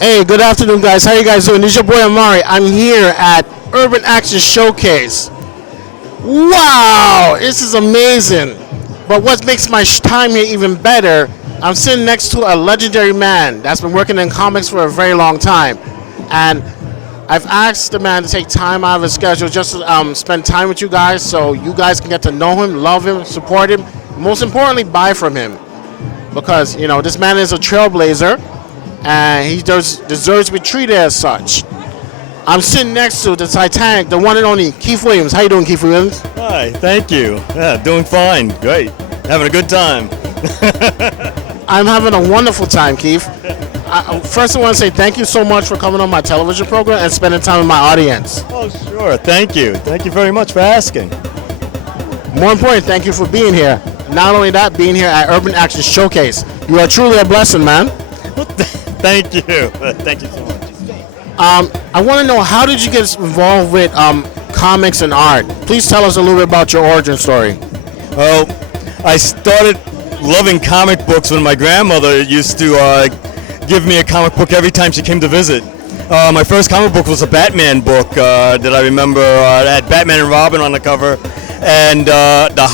Hey, good afternoon, guys. How you guys doing? This is your boy Amari. I'm here at Urban Action Showcase. Wow, this is amazing. But what makes my time here even better, I'm sitting next to a legendary man that's been working in comics for a very long time. And I've asked the man to take time out of his schedule just to spend time with you guys so you guys can get to know him, love him, support him, most importantly, buy from him. Because, you know, this man is a trailblazer and he deserves to be treated as such. I'm sitting next to the Titanic, the one and only Keith Williams. How you doing, Keith Williams? Hi, thank you. Yeah, doing fine. Great. Having a good time. I'm having a wonderful time, Keith. First, I want to say thank you so much for coming on my television program and spending time with my audience. Oh, sure. Thank you. Thank you very much for asking. More important, thank you for being here. Not only that, being here at Urban Action Showcase. You are truly a blessing, man. Thank you. Thank you so much. I want to know, how did you get involved with comics and art? Please tell us a little bit about your origin story. Well, I started loving comic books when my grandmother used to give me a comic book every time she came to visit. My first comic book was a Batman book that I remember. It had Batman and Robin on the cover, and the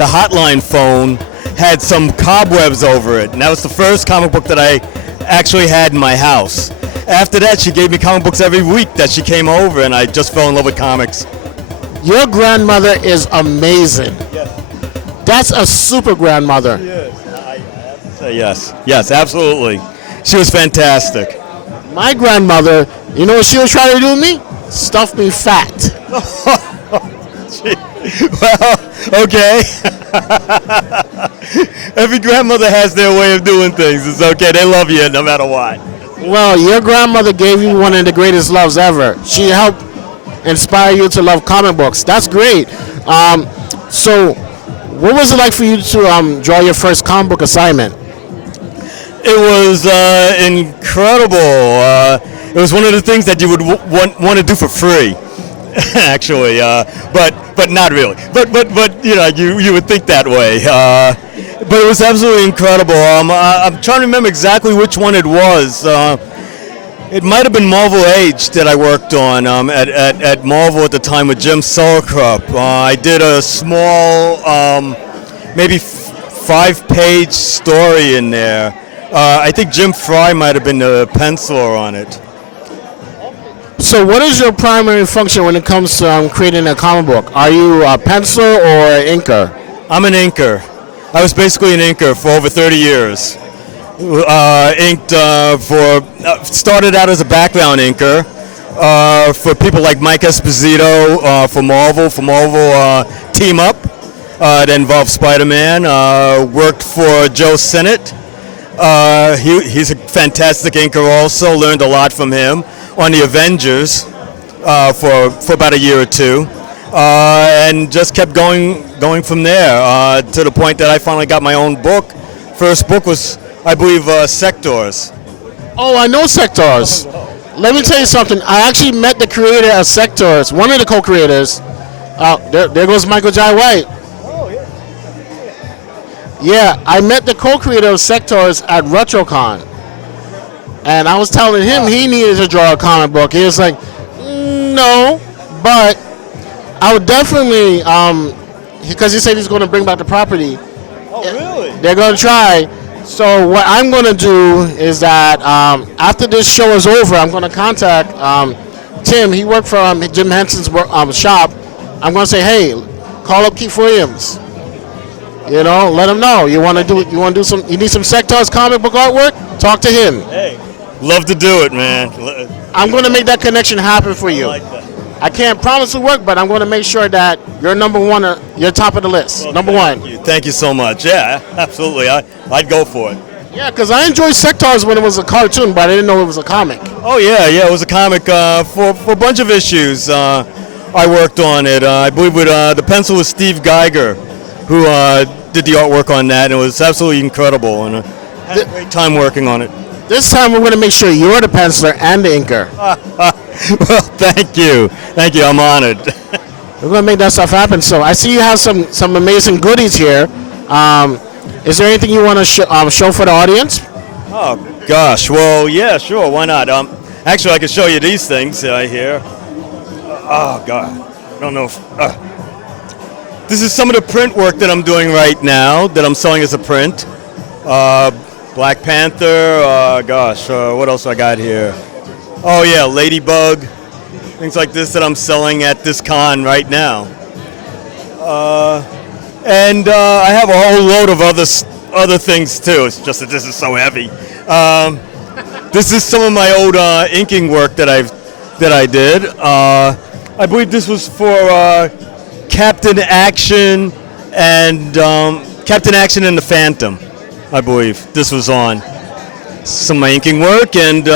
hotline phone had some cobwebs over it, and that was the first comic book that I actually had in my house. After that, she gave me comic books every week that she came over, and I just fell in love with comics. Your grandmother is amazing. Yes. That's a super grandmother. Yes, I have to say yes. Yes, absolutely. She was fantastic. My grandmother, you know what she was trying to do to me? Stuff me fat. Well, okay. Every grandmother has their way of doing things. It's okay. They love you no matter what. Well, your grandmother gave you one of the greatest loves ever. She helped inspire you to love comic books. That's great. So, what was it like for you to draw your first comic book assignment? It was incredible. It was one of the things that you would want to do for free. Actually, but not really. But you know, you would think that way. But it was absolutely incredible. I'm trying to remember exactly which one it was. It might have been Marvel Age that I worked on at Marvel at the time with Jim Sulcrup. I did a small, maybe 5-page story in there. I think Jim Fry might have been the penciler on it. So what is your primary function when it comes to creating a comic book? Are you a penciler or an inker? I'm an inker. I was basically an inker for over 30 years. Inked started out as a background inker for people like Mike Esposito for Marvel Team Up that involved Spider-Man. Worked for Joe Sinnott. He's a fantastic inker also. Learned a lot from him on the Avengers for about a year or two, and just kept going from there to the point that I finally got my own book. First book was, I believe, Sectors. Oh, I know Sectors. Let me tell you something. I actually met the creator of Sectors, one of the co-creators. There goes Michael Jai White. Oh, yeah. Yeah, I met the co-creator of Sectors at RetroCon. And I was telling him he needed to draw a comic book. He was like, no, but I would definitely, because he said he's going to bring back the property. Oh, really? They're going to try. So what I'm going to do is that after this show is over, I'm going to contact Tim. He worked for Jim Henson's shop. I'm going to say, hey, call up Keith Williams. You know, let him know. You want to do some, you need some Sectors comic book artwork? Talk to him. Hey. Love to do it, man. I'm going to make that connection happen for you. I like that. I can't promise to work, but I'm going to make sure that you're number one, you're top of the list. Well, number one. Thank you so much. Yeah, absolutely. I'd go for it. Yeah, because I enjoyed Sectors when it was a cartoon, but I didn't know it was a comic. Oh, yeah. It was a comic for a bunch of issues. I worked on it. I believe with the pencil was Steve Geiger, who did the artwork on that, and it was absolutely incredible. And had a great time working on it. This time we're going to make sure you're the penciler and the inker. Well, thank you. Thank you. I'm honored. We're going to make that stuff happen. So I see you have some amazing goodies here. Is there anything you want to show for the audience? Oh gosh, well, yeah, sure, why not? Actually, I can show you these things here. Oh god, I don't know if. This is some of the print work that I'm doing right now that I'm selling as a print. Black Panther. Gosh, what else I got here? Oh yeah, Ladybug. Things like this that I'm selling at this con right now. And I have a whole load of other things too. It's just that this is so heavy. This is some of my old inking work that I did. I believe this was for Captain Action and Captain Action and the Phantom. I believe this was on some of my inking work, and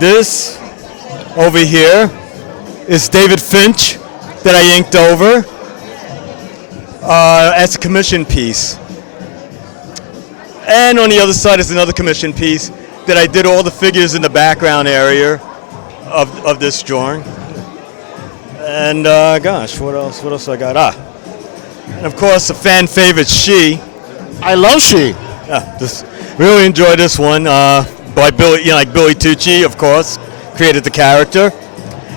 this over here is David Finch that I inked over as a commission piece. And on the other side is another commission piece that I did all the figures in the background area of this drawing. And gosh, what else I got? And of course, a fan favorite, She. I love She. Yeah, just really enjoy this one by Billy, like Billy Tucci, of course, created the character.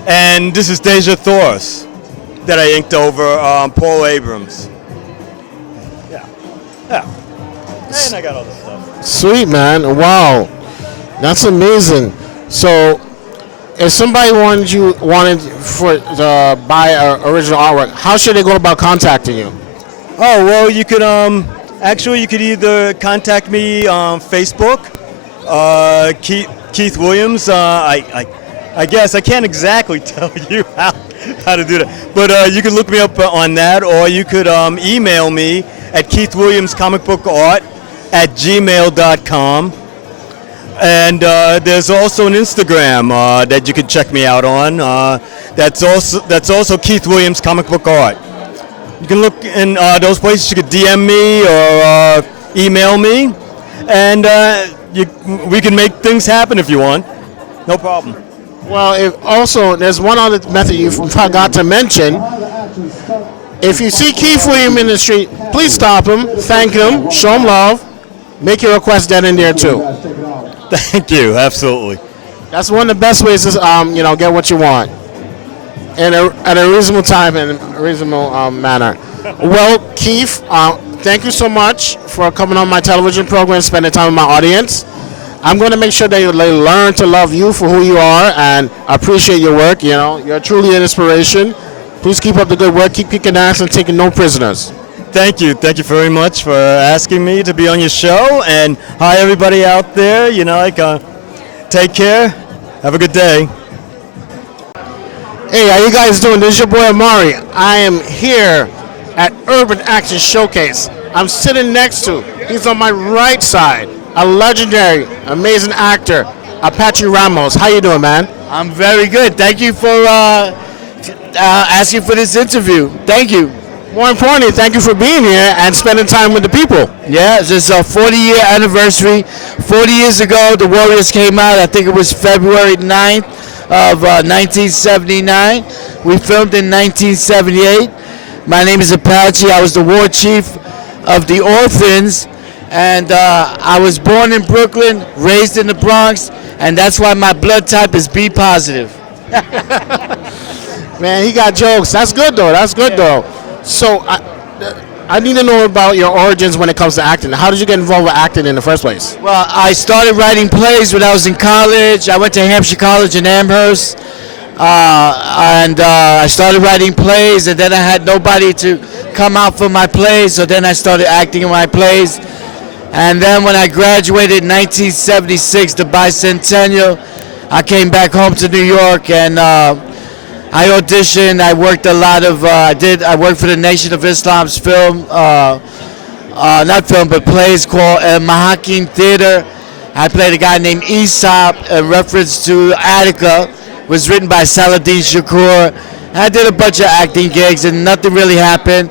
And this is Deja Thors that I inked over Paul Abrams. Yeah. And I got all this stuff. Sweet, man. Wow. That's amazing. So, if somebody wanted to buy original artwork, how should they go about contacting you? Oh, well, you could you could either contact me on Facebook, Keith Williams. I guess I can't exactly tell you how to do that, but you can look me up on that, or you could email me at keithwilliamscomicbookart@gmail.com. And there's also an Instagram that you can check me out on. That's also Keith Williams Comic Book Art. You can look in those places. You could DM me or email me, and we can make things happen if you want. No problem. Well, there's one other method you forgot to mention. If you see Keith Williams in the street, please stop him, thank him, show him love, make your request then and there too. Thank you. Absolutely. That's one of the best ways to get what you want, and at a reasonable time and a reasonable manner. Well, Keith, thank you so much for coming on my television program and spending time with my audience. I'm going to make sure that they learn to love you for who you are and appreciate your work. You're truly an inspiration. Please keep up the good work. Keep kicking ass and taking no prisoners. Thank you. Thank you very much for asking me to be on your show. And hi, everybody out there. Take care. Have a good day. Hey, how you guys doing? This is your boy Amari. I am here at Urban Action Showcase. I'm sitting next to, he's on my right side, a legendary, amazing actor, Apache Ramos. How you doing, man? I'm very good. Thank you for asking for this interview. Thank you. More importantly, thank you for being here and spending time with the people. Yeah, this is our 40-year anniversary. 40 years ago, the Warriors came out. I think it was February 9th of 1979. We filmed in 1978. My name is Apache. I was the war chief of the Orphans, and I was born in Brooklyn, raised in the Bronx, and that's why my blood type is B positive. Man, he got jokes. That's good, though. Though. So I need to know about your origins when it comes to acting. How did you get involved with acting in the first place? Well, I started writing plays when I was in college. I went to Hampshire College in Amherst, and I started writing plays, and then I had nobody to come out for my plays, so then I started acting in my plays. And then when I graduated in 1976, the bicentennial, I came back home to New York, and I auditioned. I worked a lot of. I worked for the Nation of Islam's film, not film, but plays called Mahakim Theater. I played a guy named Aesop, in reference to Attica. Was written by Saladin Shakur. I did a bunch of acting gigs, and nothing really happened.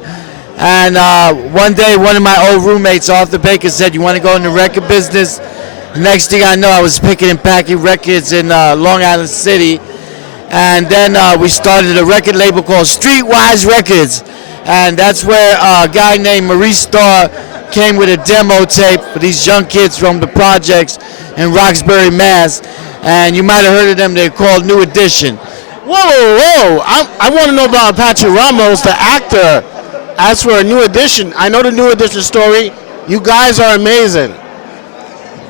And one day, one of my old roommates, Arthur Baker, said, "You want to go in the record business?" Next thing I know, I was picking and packing records in Long Island City. And then we started a record label called Streetwise Records. And that's where a guy named Maurice Starr came with a demo tape for these young kids from the projects in Roxbury, Mass. And you might have heard of them. They're called New Edition. Whoa! I want to know about Apache Ramos, the actor. As for a New Edition, I know the New Edition story. You guys are amazing.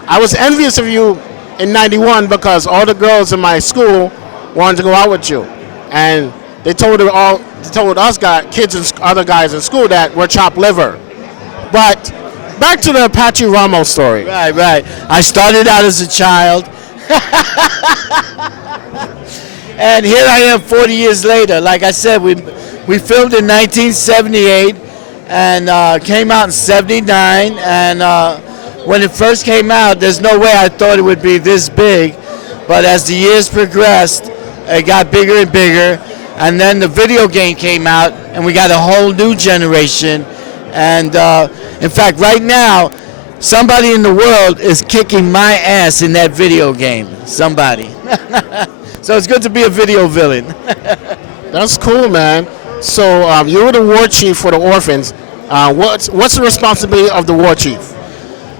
I was envious of you in '91 because all the girls in my school wanted to go out with you, and they told us kids and other guys in school that we're chopped liver. But back to the Apache Ramos story. Right. I started out as a child. And here I am 40 years later. Like I said, we filmed in 1978 and came out in 79. And when it first came out, there's no way I thought it would be this big. But as the years progressed, it got bigger and bigger. And then the video game came out, and we got a whole new generation. And in fact, right now, somebody in the world is kicking my ass in that video game. Somebody. So it's good to be a video villain. That's cool, man. So you were the war chief for the orphans. What's the responsibility of the war chief?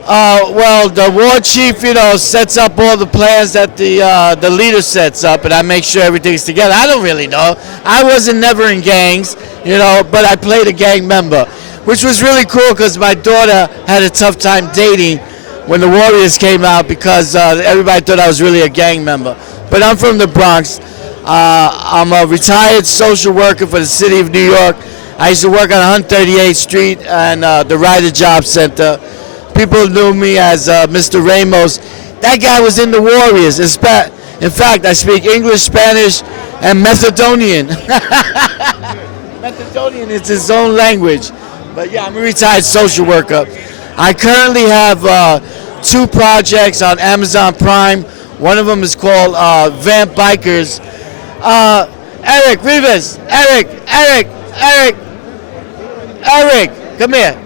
Well, the war chief, sets up all the plans that the leader sets up, and I make sure everything's together. I don't really know. I wasn't never in gangs, but I played a gang member, which was really cool because my daughter had a tough time dating when the Warriors came out because everybody thought I was really a gang member. But I'm from the Bronx. I'm a retired social worker for the city of New York. I used to work on 138th Street and the Ryder Job Center. People knew me as Mr. Ramos. That guy was in the Warriors. In fact, I speak English, Spanish, and Macedonian. Macedonian is his own language. But yeah, I'm a retired social worker. I currently have 2 projects on Amazon Prime. One of them is called Vamp Bikers. Eric Rivas, Eric, come here.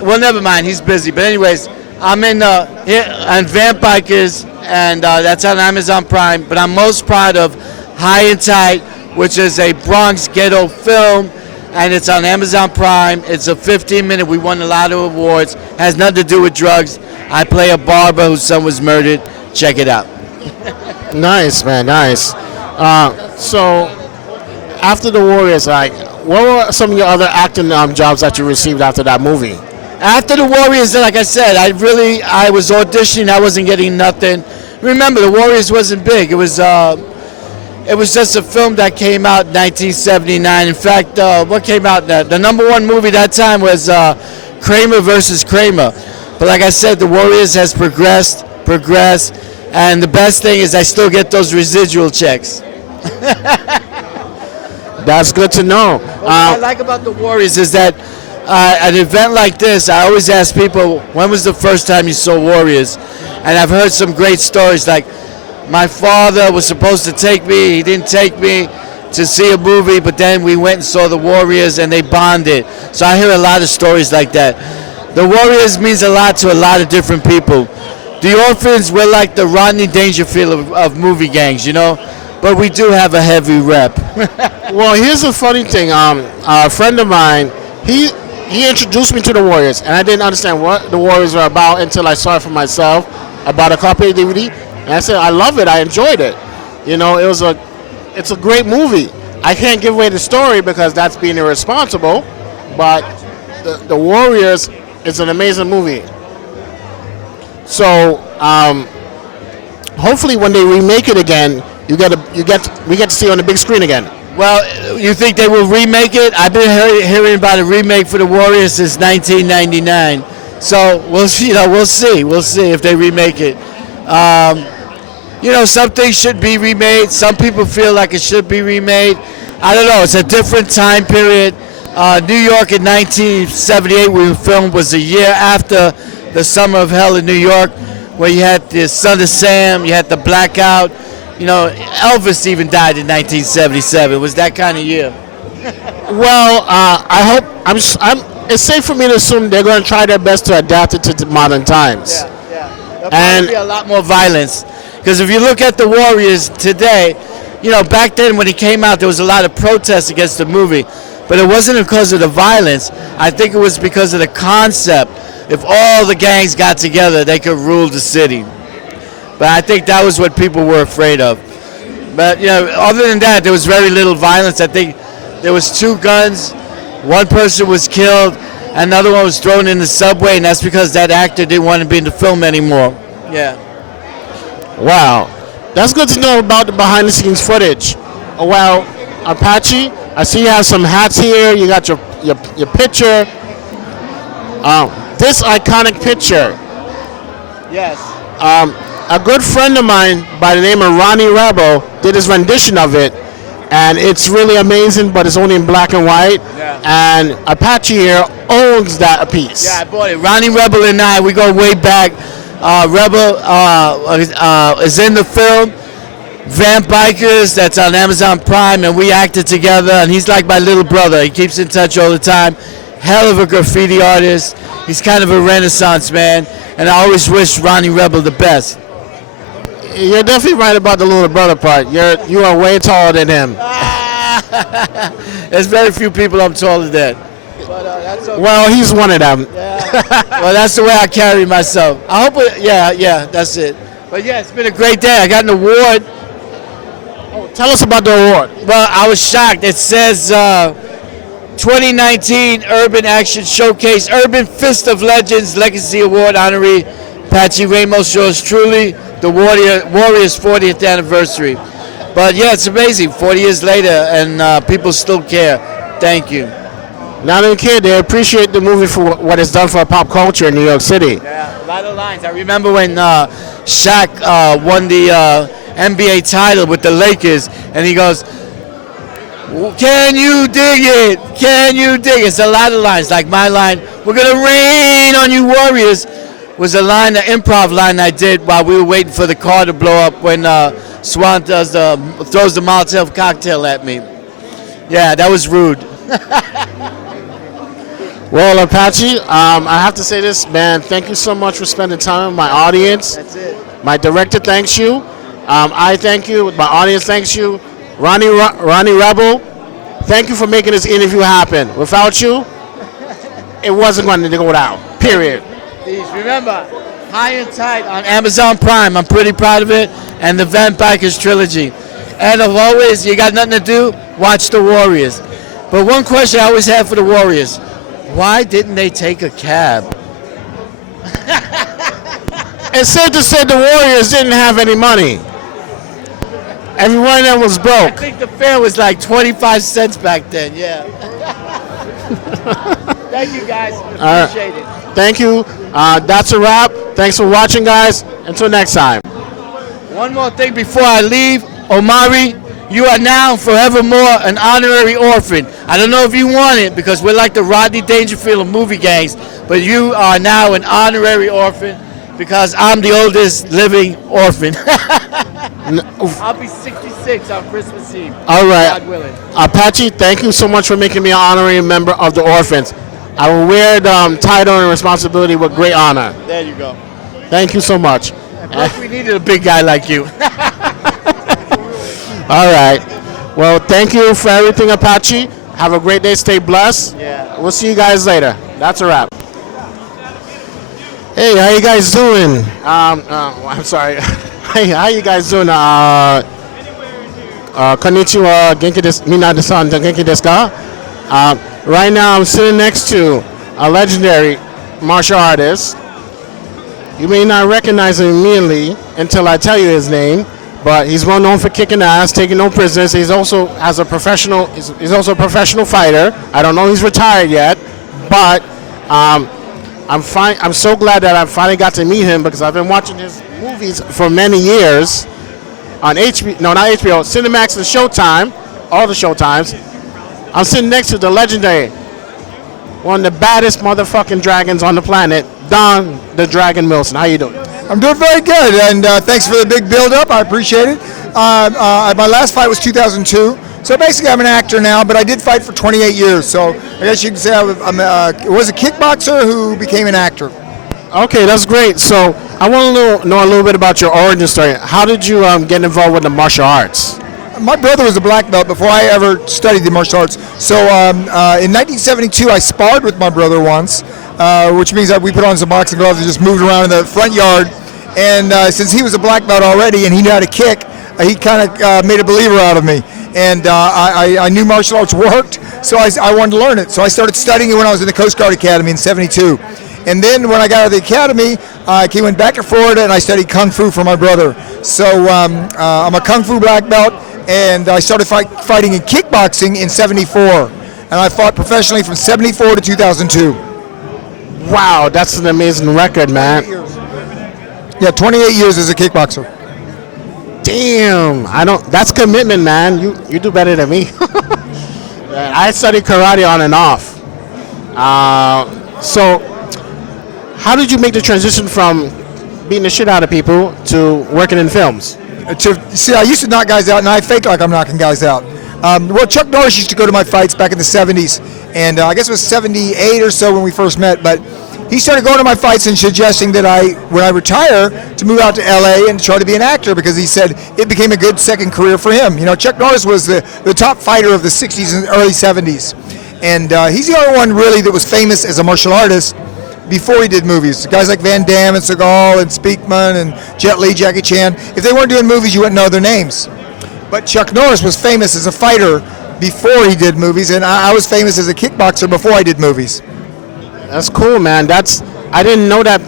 Well, never mind, he's busy. But anyways, I'm in on Vamp Bikers, and that's on Amazon Prime. But I'm most proud of High and Tight, which is a Bronx ghetto film, and it's on Amazon Prime. It's a 15-minute. We won a lot of awards. Has nothing to do with drugs. I play a barber whose son was murdered. Check it out. Nice, man, nice. So, after the Warriors, what were some of your other acting jobs that you received after that movie? After the Warriors, like I said, I was auditioning. I wasn't getting nothing. Remember, the Warriors wasn't big. It was just a film that came out in 1979. In fact, what came out? The number 1 movie that time was Kramer versus Kramer. But like I said, the Warriors has progressed, and the best thing is I still get those residual checks. That's good to know. What I like about the Warriors is that an event like this, I always ask people, when was the first time you saw Warriors? And I've heard some great stories, like my father was supposed to take me, he didn't take me to see a movie, but then we went and saw the Warriors and they bonded. So I hear a lot of stories like that. The Warriors means a lot to a lot of different people. The Orphans, we're like the Rodney Dangerfield of movie gangs, but we do have a heavy rep. Well, here's the funny thing. A friend of mine, he introduced me to the Warriors, and I didn't understand what the Warriors were about until I saw it for myself. I bought a copy of the DVD, and I said, I love it. I enjoyed it. It's a great movie. I can't give away the story because that's being irresponsible, but the Warriors is an amazing movie. So hopefully when they remake it again, we get to see it on the big screen again. Well, you think they will remake it? I've been hearing about a remake for the Warriors since 1999. So we'll see if they remake it. Some things should be remade. Some people feel like it should be remade. I don't know. It's a different time period. New York in 1978, when we filmed, was a year after the Summer of Hell in New York, where you had the Son of Sam, you had the blackout. Elvis even died in 1977. It was that kind of year. Well, I hope it's safe for me to assume they're going to try their best to adapt it to modern times. Yeah. There'll probably be a lot more violence. Because if you look at the Warriors today, back then when it came out, there was a lot of protests against the movie. but it wasn't because of the violence. I think it was because of the concept. If all the gangs got together, they could rule the city. But I think that was what people were afraid of. But other than that, there was very little violence. I think there was 2 guns, one person was killed, another one was thrown in the subway, and that's because that actor didn't want to be in the film anymore. Yeah. Wow, that's good to know about the behind-the-scenes footage. Oh, well, Apache, I see you have some hats here. You got your picture. This iconic picture. Yes. A good friend of mine by the name of Ronnie Rebel did his rendition of it, and it's really amazing, but it's only in black and white. Yeah. And Apache here owns that piece. Yeah, I bought it. Ronnie Rebel and I, we go way back. Rebel is in the film Vamp Bikers, that's on Amazon Prime, and we acted together, and he's like my little brother. He keeps in touch all the time. Hell of a graffiti artist. He's kind of a renaissance man, and I always wish Ronnie Rebel the best. You're definitely right about the little brother part. You are way taller than him. There's very few people I'm taller than. But that's okay. Well, he's one of them. Yeah. Well, that's the way I carry myself. I hope yeah, that's it. But yeah, it's been a great day. I got an award. Tell us about the award. Well, I was shocked. It says 2019 Urban Action Showcase Urban Fist of Legends Legacy Award honoree Patsy Ramos, yours truly, the Warriors 40th anniversary. But yeah, it's amazing. 40 years later, and people still care. Thank you. Not only care, they appreciate the movie for what it's done for pop culture in New York City. Yeah, a lot of lines. I remember when Shaq won the NBA title with the Lakers, and he goes, "Can you dig it? Can you dig it?" It's a lot of lines. Like my line, "We're gonna rain on you Warriors," was a line, an improv line I did while we were waiting for the car to blow up when Swan throws the Molotov cocktail at me. Yeah, that was rude. Well, Apache, I have to say this, man. Thank you so much for spending time with my audience. That's it. My director thanks you. I thank you. My audience thanks you. Ronnie Rebel, thank you for making this interview happen. Without you, it wasn't going to go down. Period. Please remember, High and Tight on Amazon Prime. I'm pretty proud of it. And the Vamp Bikers trilogy. And as always, you got nothing to do, watch the Warriors. But one question I always have for the Warriors: why didn't they take a cab? It's safe to say the Warriors didn't have any money. Everyone of them was I broke. think the fare was like 25 cents back then, yeah. Thank you, guys. Appreciate it. Thank you. That's a wrap. Thanks for watching, guys. Until next time. One more thing before I leave. Omari, you are now forevermore an honorary orphan. I don't know if you want it because we're like the Rodney Dangerfield of movie gangs, but you are now an honorary orphan because I'm the oldest living orphan. I'll be 66 on Christmas Eve. All right. God willing. Apache, thank you so much for making me an honorary member of the Orphans. I will wear the title and responsibility with great honor. There you go. Thank you so much. Plus, we needed a big guy like you. All right. Well, thank you for everything, Apache. Have a great day. Stay blessed. Yeah. We'll see you guys later. That's a wrap. Hey, how you guys doing? I'm sorry. Hey, how you guys doing? Konnichiwa, genki desu, minasan, genki desu ka? Right now, I'm sitting next to a legendary martial artist. You may not recognize him immediately until I tell you his name, but he's well known for kicking ass, taking no prisoners. He's also a professional fighter. I don't know he's retired yet, but I'm so glad that I finally got to meet him because I've been watching his movies for many years on HBO, Cinemax and Showtime, all the Showtimes. I'm sitting next to the legendary, one of the baddest motherfucking dragons on the planet, Don the Dragon Wilson. How you doing? I'm doing very good, and thanks for the big build-up. I appreciate it. My last fight was 2002, so basically I'm an actor now, but I did fight for 28 years, so I guess you can say I was a kickboxer who became an actor. Okay, that's great. So I want to know a little bit about your origin story. How did you get involved with the martial arts? My brother was a black belt before I ever studied the martial arts. So in 1972, I sparred with my brother once, which means that we put on some boxing gloves and just moved around in the front yard. And since he was a black belt already and he knew how to kick, he kind of made a believer out of me. And I knew martial arts worked, so I wanted to learn it. So I started studying it when I was in the Coast Guard Academy in '72. And then when I got out of the academy, I went back to Florida and I studied Kung Fu for my brother. So I'm a Kung Fu black belt, and I started fighting in kickboxing in '74. And I fought professionally from '74 to 2002. Wow, that's an amazing record, man. Yeah, 28 years as a kickboxer. Damn, that's commitment, man. You do better than me. I studied karate on and off. So how did you make the transition from beating the shit out of people to working in films? See, I used to knock guys out, and I fake like I'm knocking guys out. Well, Chuck Norris used to go to my fights back in the 70s, and I guess it was 78 or so when we first met, but he started going to my fights and suggesting that when I retire, to move out to LA and try to be an actor, because he said it became a good second career for him. You know, Chuck Norris was the top fighter of the 60s and early 70s, and he's the only one really that was famous as a martial artist before he did movies. Guys like Van Damme and Seagal and Speakman and Jet Li, Jackie Chan, if they weren't doing movies, you wouldn't know their names. But Chuck Norris was famous as a fighter before he did movies, and I was famous as a kickboxer before I did movies. That's cool, man. I didn't know that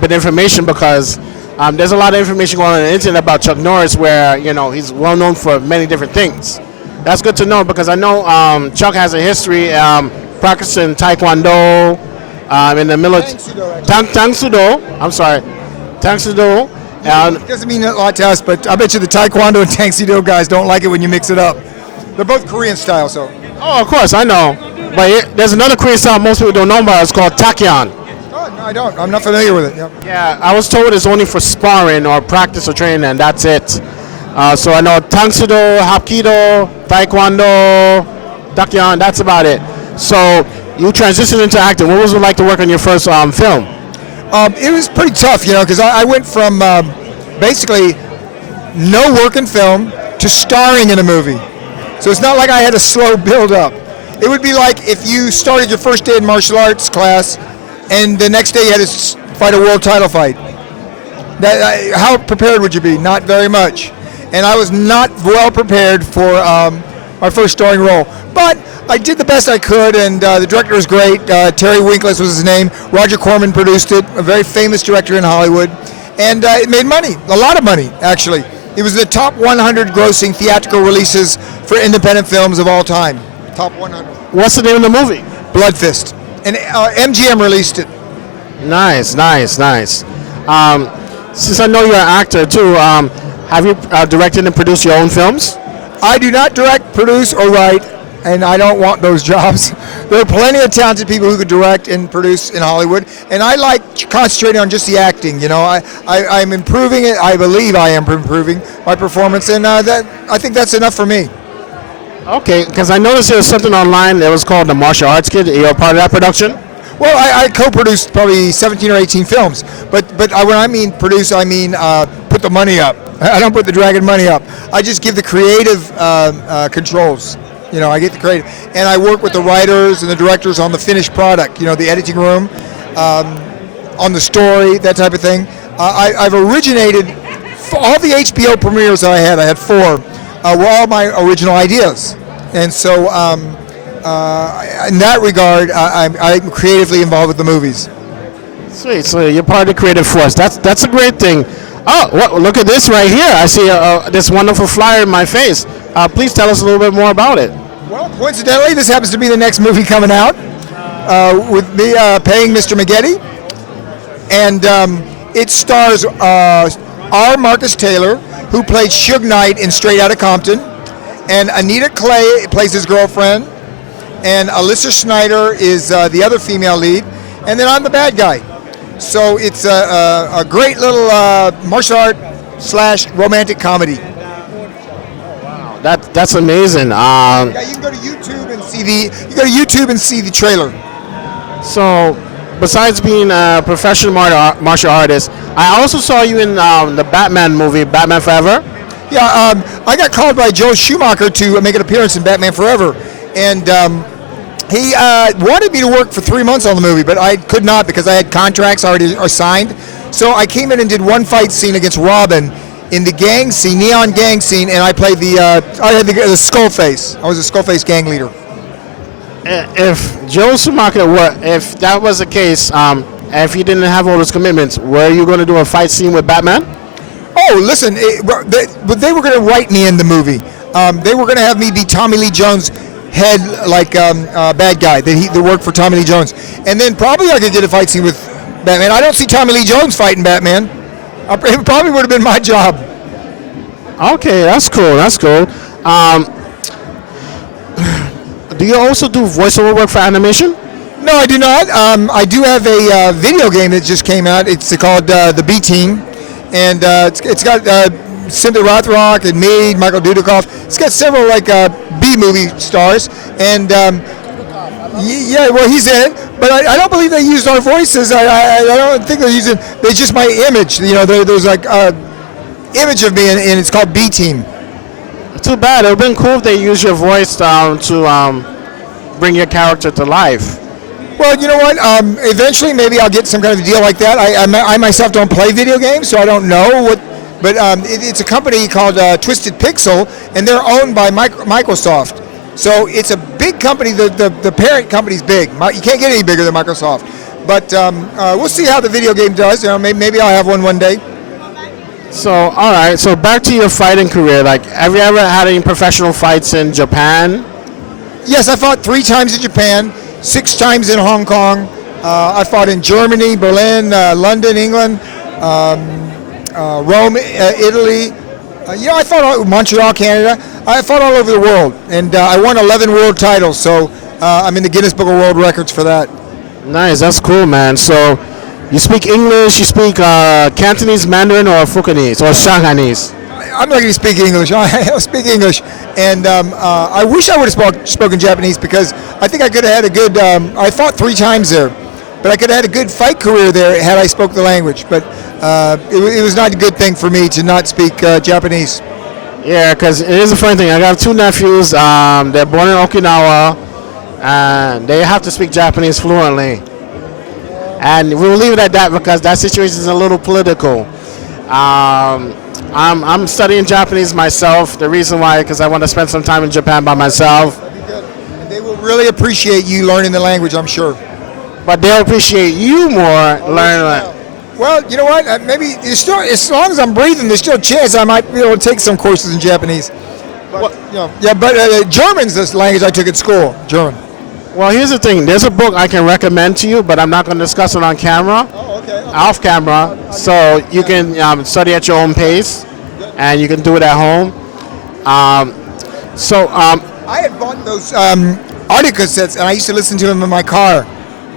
bit of information, because there's a lot of information going on the internet about Chuck Norris, where he's well known for many different things. That's good to know, because I know Chuck has a history practicing Taekwondo in the military. Tang Sudo. I'm sorry, Tang Sudo. It doesn't mean a lot to us, but I bet you the Taekwondo and Tang Sido guys don't like it when you mix it up. They're both Korean style, so. Oh, of course, I know. But there's another Korean style most people don't know about. It's called Takyan. Oh, no, I don't. I'm not familiar with it. Yep. Yeah, I was told it's only for sparring or practice or training, and that's it. So I know Tang Sudo, Hapkido, Taekwondo, Takyan, that's about it. So you transitioned into acting. What was it like to work on your first film? It was pretty tough, because I went from basically no work in film to starring in a movie. So it's not like I had a slow build up. It would be like if you started your first day in martial arts class and the next day you had to fight a world title fight. How prepared would you be? Not very much. And I was not well prepared for my first starring role. But I did the best I could, and the director was great. Terry Winkless was his name. Roger Corman produced it, a very famous director in Hollywood. And it made money, a lot of money, actually. It was the top 100 grossing theatrical releases for independent films of all time. Top 100. What's the name of the movie? Blood Fist. And MGM released it. Nice. Since I know you're an actor too, have you directed and produced your own films? I do not direct, produce, or write, and I don't want those jobs. There are plenty of talented people who could direct and produce in Hollywood, and I like concentrating on just the acting. I'm improving it. I believe I am improving my performance, and I think that's enough for me. Okay, because I noticed there was something online that was called The Martial Arts Kid. You're a part of that production? Well, I co-produced probably 17 or 18 films, but when I mean produce, I mean put the money up. I don't put the dragon money up. I just give the creative controls. I get the creative, and I work with the writers and the directors on the finished product. The editing room, on the story, that type of thing. I've originated all the HBO premieres I had 4, were all my original ideas, and so in that regard, I'm creatively involved with the movies. Sweet, so you're part of the creative force. That's a great thing. Oh, look at this right here. I see this wonderful flyer in my face. Please tell us a little bit more about it. Well, coincidentally, this happens to be the next movie coming out with me paying Mr. Maggette. And it stars R. Marcus Taylor, who played Suge Knight in Straight Outta Compton, and Anita Clay plays his girlfriend, and Alyssa Schneider is the other female lead, and then I'm the bad guy. So it's a great little martial art / romantic comedy. That's amazing. Yeah, you can go to YouTube and see the trailer. So, besides being a professional martial artist, I also saw you in the Batman movie, Batman Forever. Yeah, I got called by Joel Schumacher to make an appearance in Batman Forever, and he wanted me to work for 3 months on the movie, but I could not because I had contracts already signed. So I came in and did one fight scene against Robin in the gang scene, neon gang scene, and I played I had the skull face. I was a skull face gang leader. If Joel Schumacher if that was the case, if you didn't have all those commitments, were you going to do a fight scene with Batman? Oh, listen, they were going to write me in the movie. They were going to have me be Tommy Lee Jones' head, like bad guy that worked for Tommy Lee Jones, and then probably I could get a fight scene with Batman. I don't see Tommy Lee Jones fighting Batman. It probably would have been my job. Okay, that's cool. That's cool. Do you also do voiceover work for animation? No, I do not. I do have a video game that just came out. It's called The B Team, and it's got Cynthia Rothrock and me, Michael Dudikoff. It's got several like B movie stars, and yeah, well, he's in it. But I don't believe they used our voices. I don't think they're using. They just my image. You know, there's like image of me, and it's called B Team. Too bad. It would have been cool if they used your voice to bring your character to life. Well, you know what? Eventually, maybe I'll get some kind of deal like that. I myself don't play video games, so I don't know what. But it's a company called Twisted Pixel, and they're owned by Microsoft. So it's a big company. The parent company's big. You can't get any bigger than Microsoft. But we'll see how the video game does. You know, maybe I'll have one day. So, all right. So back to your fighting career. Like, have you ever had any professional fights in Japan? Yes, I fought 3 times in Japan, 6 times in Hong Kong. I fought in Germany, Berlin, London, England, Rome, Italy. I fought in Montreal, Canada. I fought all over the world, and I won 11 world titles. So I'm in the Guinness Book of World Records for that. Nice. That's cool, man. So you speak English, you speak Cantonese, Mandarin, or Fukienese, or Shanghainese? I'm not going to speak English. I speak English, and I wish I would have spoken Japanese because I think I could have had a good. I fought 3 times there, but I could have had a good fight career there had I spoke the language. But it was not a good thing for me to not speak Japanese. Yeah, because it is a funny thing. I got 2 nephews. They're born in Okinawa, and they have to speak Japanese fluently. And we'll leave it at that because that situation is a little political. I'm studying Japanese myself. The reason why, because I want to spend some time in Japan by myself. That'd be good. And they will really appreciate you learning the language, I'm sure. But they'll appreciate you more learning it. Well, you know what? Maybe still, as long as I'm breathing, there's still a chance I might be able to take some courses in Japanese. But, but German's the language I took at school. German. Well, here's the thing. There's a book I can recommend to you, but I'm not going to discuss it on camera. Oh, okay. Off camera, so you can study at your own pace, and you can do it at home. I had bought those audio cassettes, and I used to listen to them in my car.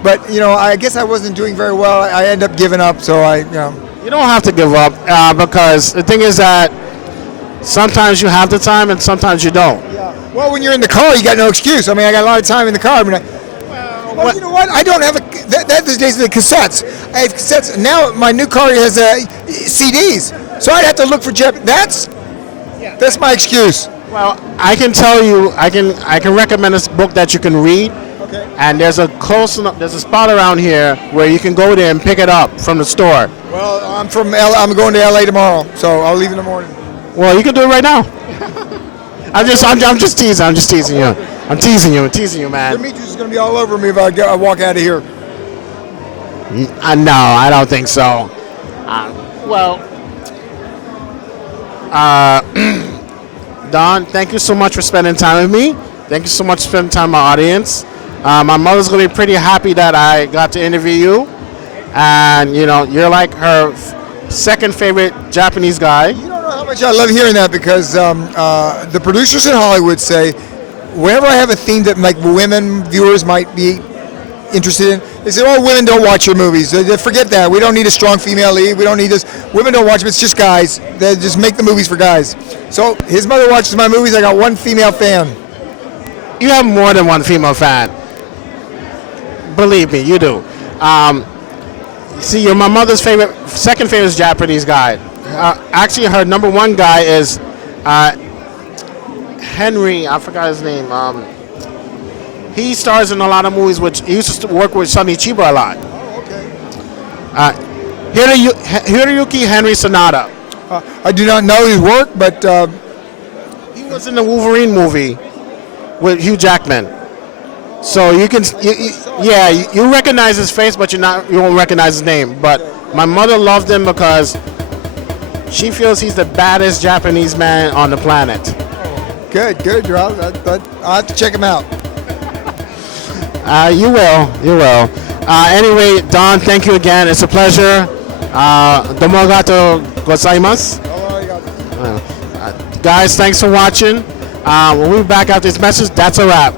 But I guess I wasn't doing very well. I ended up giving up. So You don't have to give up because the thing is that sometimes you have the time and sometimes you don't. Yeah. Well, when you're in the car, you got no excuse. I mean, I got a lot of time in the car. Well, you know what? I don't have that these days the cassettes. I have cassettes. Now my new car has CDs. So I'd have to look for That's my excuse. Well, I can tell you, I can recommend this book that you can read. Okay. And there's a spot around here where you can go there and pick it up from the store. Well, I'm going to LA tomorrow, so I'll leave in the morning. Well, you can do it right now. I'm just teasing. I'm just teasing you. I'm teasing you, man. Demetrius is going to be all over me if I walk out of here. No, I don't think so. Don, thank you so much for spending time with me. Thank you so much for spending time with my audience. My mother's going to be pretty happy that I got to interview you. And, you're like her second favorite Japanese guy. You don't know how much I love hearing that because the producers in Hollywood say whenever I have a theme that like women viewers might be interested in, they say, "Oh, women don't watch your movies. They forget that. We don't need a strong female lead. We don't need this. Women don't watch them. It's just guys. They just make the movies for guys." So his mother watches my movies. I got one female fan. You have more than one female fan. Believe me, you do. See, you're my mother's second favorite Japanese guy. Actually, her number 1 guy is Henry, I forgot his name. He stars in a lot of movies. He used to work with Sonny Chiba a lot. Oh, okay. Hiroyuki Henry Sonata. I do not know his work, but He was in the Wolverine movie with Hugh Jackman. So you can, you recognize his face, but you won't recognize his name. But my mother loved him because she feels he's the baddest Japanese man on the planet. good. I'll have to check him out. You will. Anyway, Don, thank you again. It's a pleasure. Domo arigatou gozaimasu. Guys, thanks for watching. We'll be back after this message. That's a wrap.